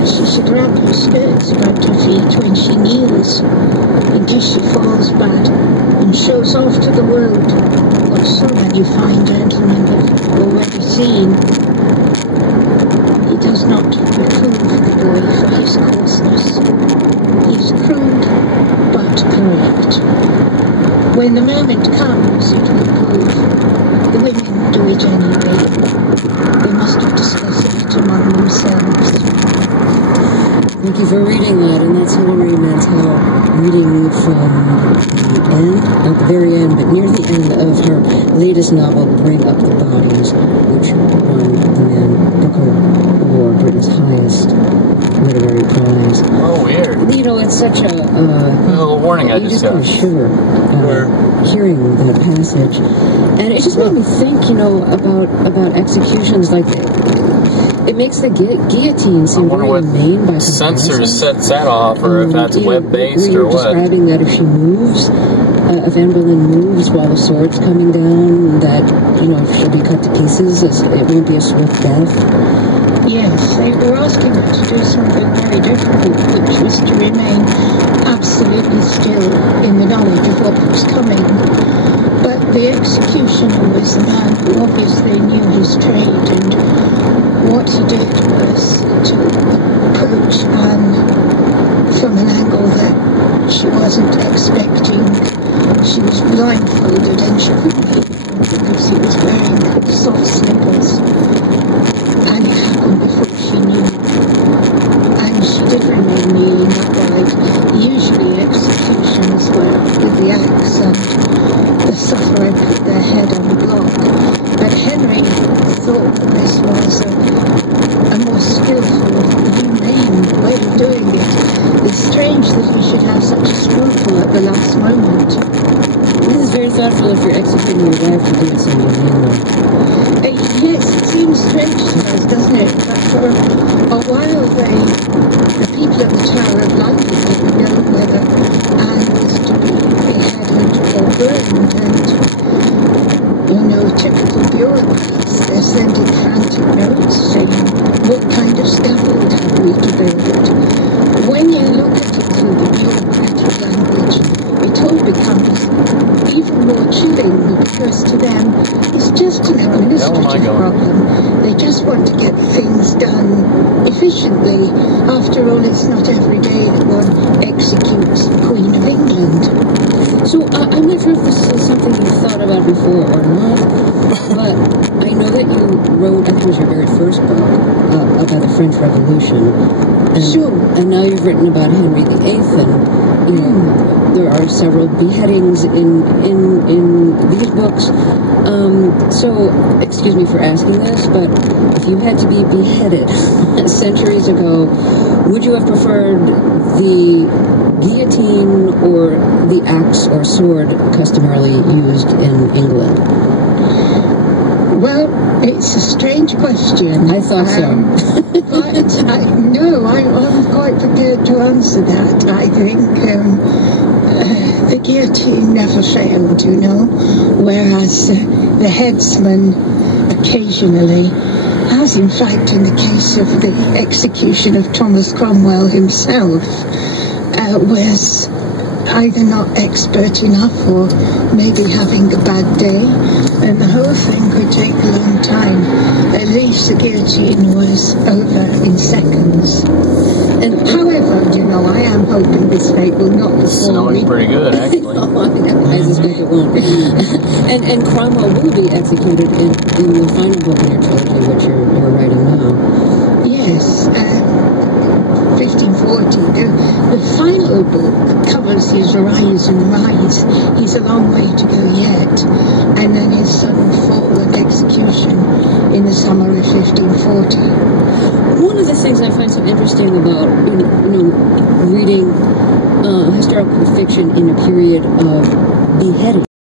that she should wrap her skirts about her feet when she kneels, in case she falls bad and shows off to the world what so many fine gentlemen have already seen. He does not reprove the boy for his coarseness. He is crude but correct. When the moment comes, it will prove. The women do it anyway. They must have discussed it among themselves. Thank you for reading that, and that's Hilary Mantel reading from the end, at the very end, but near the end of her latest novel, Bring Up the Bodies, which won the Man Booker Award, Britain's highest literary prize. Oh, weird. You know, it's such a little warning I just got. You just kind of shiver hearing that passage. And it just made me think, you know, about executions like it makes the guillotine seem very inane by comparison. Censors sets that off, or if that's web-based or what. Describing that if she moves, if Anne Boleyn moves while the sword's coming down, that, you know, she'll be cut to pieces, it won't be a swift death. Yes, they were asking her to do something very difficult, which was to remain absolutely still in the knowledge of what was coming. But the executioner was a man who obviously knew his trade, and what he did was to approach Anne from an angle that she wasn't expecting. She was blindfolded and she couldn't hear him because he was wearing soft slippers. And it happened before she knew. And she did remain kneeling upright. Usually executions were with the axe and the sufferer put their head on the block. But Henry thought that this was a more skillful, humane way of doing it. It's strange that he should have such a scruple at the last moment. This is very thoughtful if you're executing your wife to do it so humanely. Yes, it seems strange to us, doesn't it? But for a while, the people of the Tower of London didn't know whether Anne was to be beheaded or burned, and, you know, typical bureaucrats, they're sending frantic notes saying, what kind of scaffold have we to build? When you look at it through the bureaucratic language, it all becomes even more chilling, because to them it's just an administrative problem. They just want to get things done efficiently. After all, it's not every day that one executes the Queen of England. So I'm not sure if this is something you've thought about before or not, but I know that you wrote, I think it was your very first book, about the French Revolution. And, sure. And now you've written about Henry VIII, and, you know, there are several beheadings in these books. So, excuse me for asking this, but if you had to be beheaded centuries ago, would you have preferred the guillotine or the axe or sword customarily used in England? Well, it's a strange question. I thought so. But I'm quite prepared to answer that. I think the guillotine never failed, you know, whereas the headsman occasionally, as in fact in the case of the execution of Thomas Cromwell himself, was either not expert enough or maybe having a bad day, and the whole thing could take a long time. At least the guillotine was over in seconds. And however, you know, I am hoping this fate will not befall me. Sounds pretty good, actually. I suspect it won't. And Cromwell will be executed in the final book in your trilogy, which you're writing now. Yes, 1540. The final book covers his rise and rise. He's a long way to go yet. And then his sudden fall and execution in the summer of 1540. One of the things I find so interesting about, reading historical fiction in a period of beheading